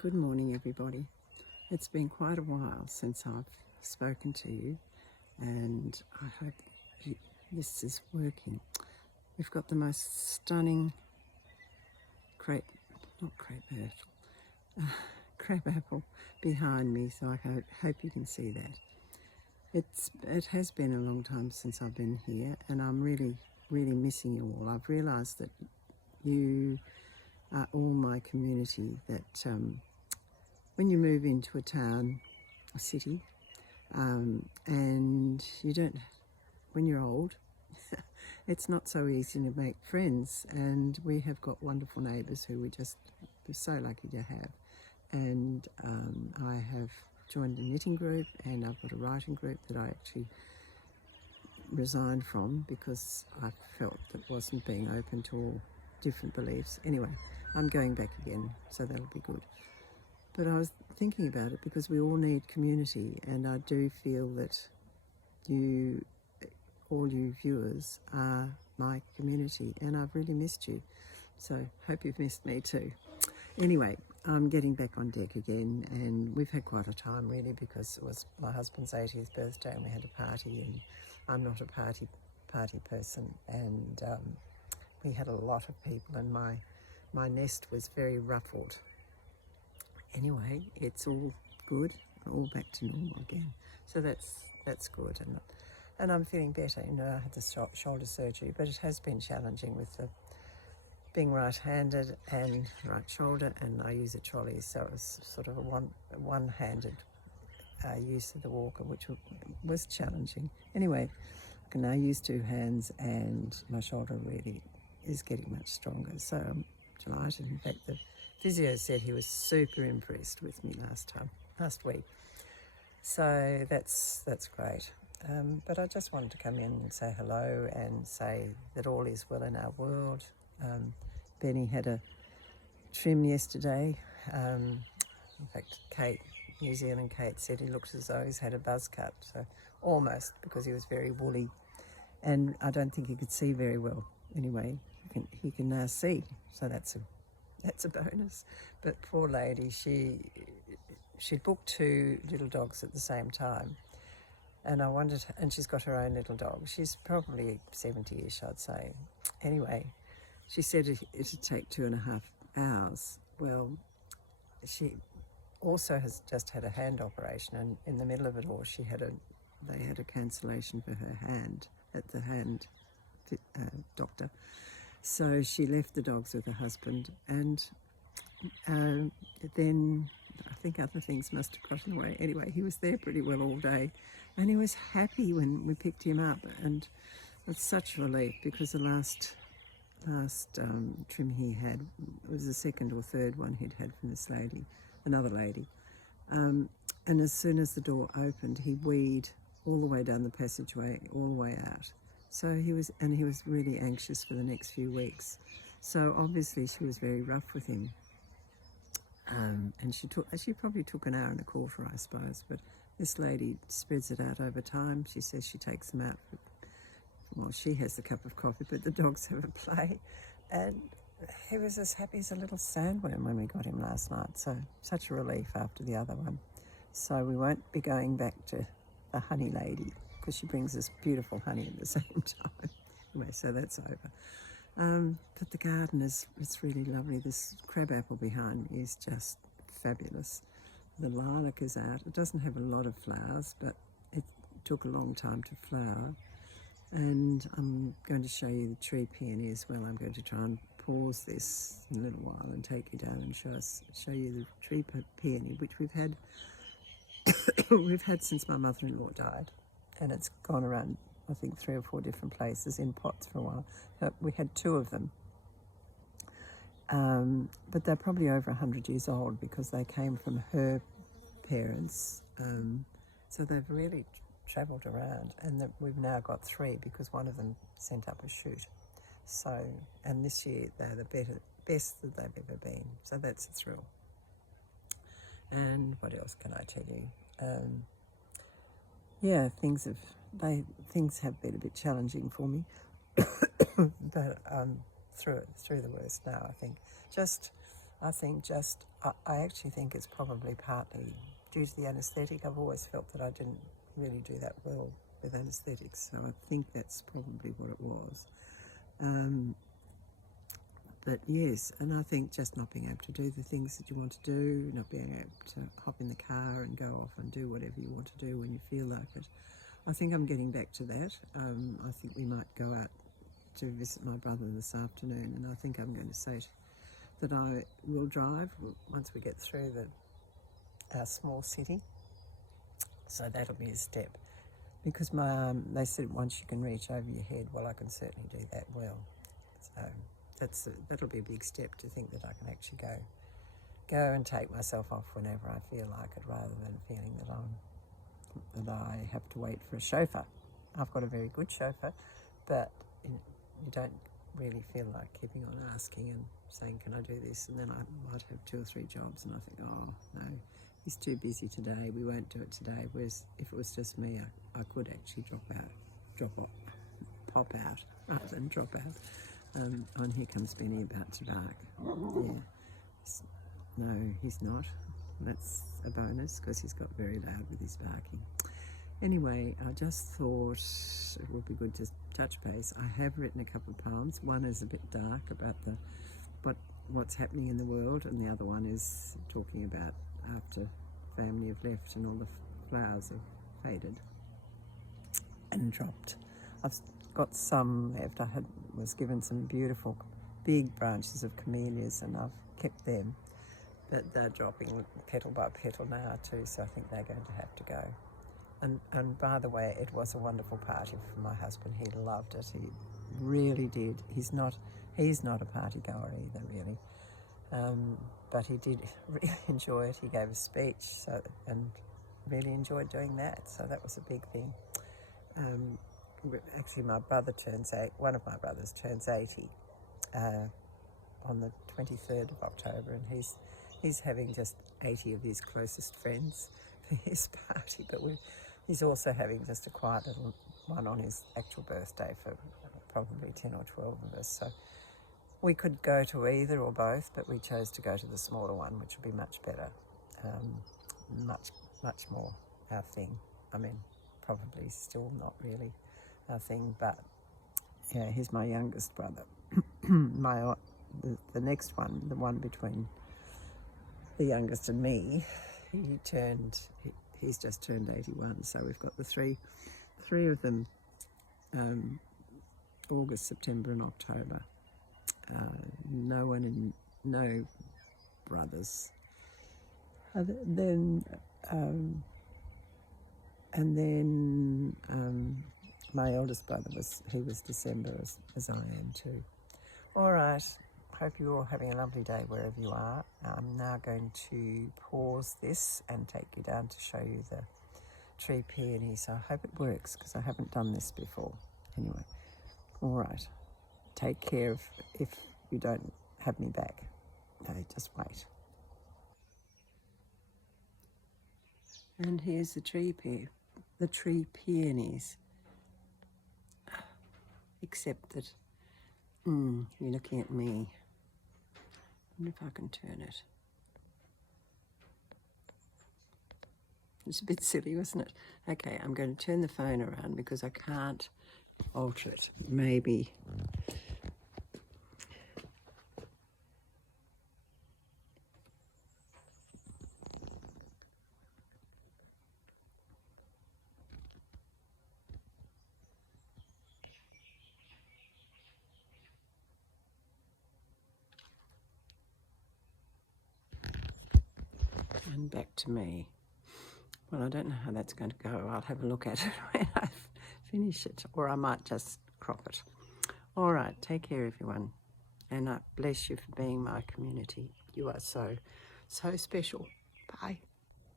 Good morning, everybody. It's been quite a while since I've spoken to you, and I hope this is working. We've got the most stunning crab apple behind me, so I hope you can see that. It has been a long time since I've been here, and I'm really missing you all. I've realised that you are all my community, that when you move into a town, a city, and you don't, when you're old, it's not so easy to make friends, and we have got wonderful neighbours who we're so lucky to have. And I have joined a knitting group, and I've got a writing group that I actually resigned from because I felt that wasn't being open to all different beliefs. Anyway, I'm going back again, so that'll be good. But I was thinking about it because we all need community, and I do feel that all you viewers are my community, and I've really missed you. So hope you've missed me too. Anyway, I'm getting back on deck again, and we've had quite a time really, because it was my husband's 80th birthday and we had a party, and I'm not a party person, and we had a lot of people, and my nest was very ruffled. Anyway, it's all good, all back to normal again. So that's good, and I'm feeling better. You know, I had the shoulder surgery, but it has been challenging with being right-handed and right shoulder, and I use a trolley, so it was sort of a one-handed use of the walker, which was challenging. Anyway, I can now use two hands, and my shoulder really is getting much stronger, so I'm delighted. In fact, the physio said he was super impressed with me last week, so that's great. But I just wanted to come in and say hello and say that all is well in our world. Benny had a trim yesterday. In fact, New Zealand Kate said he looked as though he's had a buzz cut, so almost, because he was very woolly, and I don't think he could see very well. Anyway, he can now see, so that's a bonus. But poor lady, she booked two little dogs at the same time, and I wondered, and she's got her own little dog. She's probably 70-ish, I'd say. Anyway, she said it'd take 2.5 hours. Well, she also has just had a hand operation, and in the middle of it all, they had a cancellation for her hand at the hand doctor. So she left the dogs with her husband, and then I think other things must have got in the way. Anyway, he was there pretty well all day, and he was happy when we picked him up, and it's such a relief, because the last trim he had was the second or third one he'd had from another lady. And as soon as the door opened, he weed all the way down the passageway, all the way out. So he was really anxious for the next few weeks. So obviously she was very rough with him. And she probably took 1.25 hours, I suppose, but this lady spreads it out over time. She says she takes them out well, she has the cup of coffee, but the dogs have a play. And he was as happy as a little sandworm when we got him last night. So such a relief after the other one. So we won't be going back to the honey lady, because she brings us beautiful honey at the same time. Anyway, so that's over. But the garden it's really lovely. This crabapple behind me is just fabulous. The lilac is out. It doesn't have a lot of flowers, but it took a long time to flower. And I'm going to show you the tree peony as well. I'm going to try and pause this in a little while and take you down and show you the tree peony, which we've had since my mother-in-law died, and it's gone around, I think, 3 or 4 different places in pots for a while. But we had 2 of them, but they're probably over 100 years old, because they came from her parents, so they've really travelled around, and we've now got 3, because one of them sent up a shoot. So, and this year they're the best that they've ever been, so that's a thrill. And what else can I tell you? Yeah, things have been a bit challenging for me, but through the worst now, I think. Just I think I actually think it's probably partly due to the anaesthetic. I've always felt that I didn't really do that well with anaesthetics, so I think that's probably what it was. But yes, and I think just not being able to do the things that you want to do, not being able to hop in the car and go off and do whatever you want to do when you feel like it. I think I'm getting back to that. I think we might go out to visit my brother this afternoon, and I think I'm going to say that I will drive once we get through our small city. So that'll be a step. Because they said once you can reach over your head, well, I can certainly do that well. So that'll be a big step, to think that I can actually go and take myself off whenever I feel like it, rather than feeling that I have to wait for a chauffeur. I've got a very good chauffeur, but you don't really feel like keeping on asking and saying, can I do this? And then I might have 2 or 3 jobs, and I think, oh no, he's too busy today, we won't do it today. Whereas if it was just me, I could actually pop out rather than drop out. And here comes Benny about to bark. Yeah. No, he's not. That's a bonus, because he's got very loud with his barking. Anyway, I just thought it would be good to touch base. I have written a couple of poems. One is a bit dark about what's happening in the world, and the other one is talking about after family have left and all the flowers have faded and dropped. I've got some left. I was given some beautiful big branches of camellias, and I've kept them, but they're dropping petal by petal now too, so I think they're going to have to go. And by the way, it was a wonderful party for my husband. He loved it. He really did. He's not a party goer either, really, but he did really enjoy it. He gave a speech, and really enjoyed doing that. So that was a big thing. Actually, one of my brothers turns 80 on the 23rd of October, and he's having just 80 of his closest friends for his party, but he's also having just a quiet little one on his actual birthday for probably 10 or 12 of us. So we could go to either or both, but we chose to go to the smaller one, which would be much better, much more our thing. I mean, probably still not really our thing, but yeah, he's my youngest brother. The next one, the one between the youngest and me, he's just turned 81, so we've got the three of them, August, September and October. No brothers. My eldest brother was December, as I am too. All right, hope you're all having a lovely day wherever you are. I'm now going to pause this and take you down to show you the tree peony. So I hope it works, because I haven't done this before. Anyway, all right, take care if you don't have me back. Okay, just wait. And here's the tree peonies. Except that, you're looking at me. I wonder if I can turn it. It's a bit silly, wasn't it? Okay, I'm going to turn the phone around because I can't alter it. Maybe. And back to me. Well, I don't know how that's going to go. I'll have a look at it when I finish it, or I might just crop it. All right, take care, everyone. And I bless you for being my community. You are so, so special. Bye.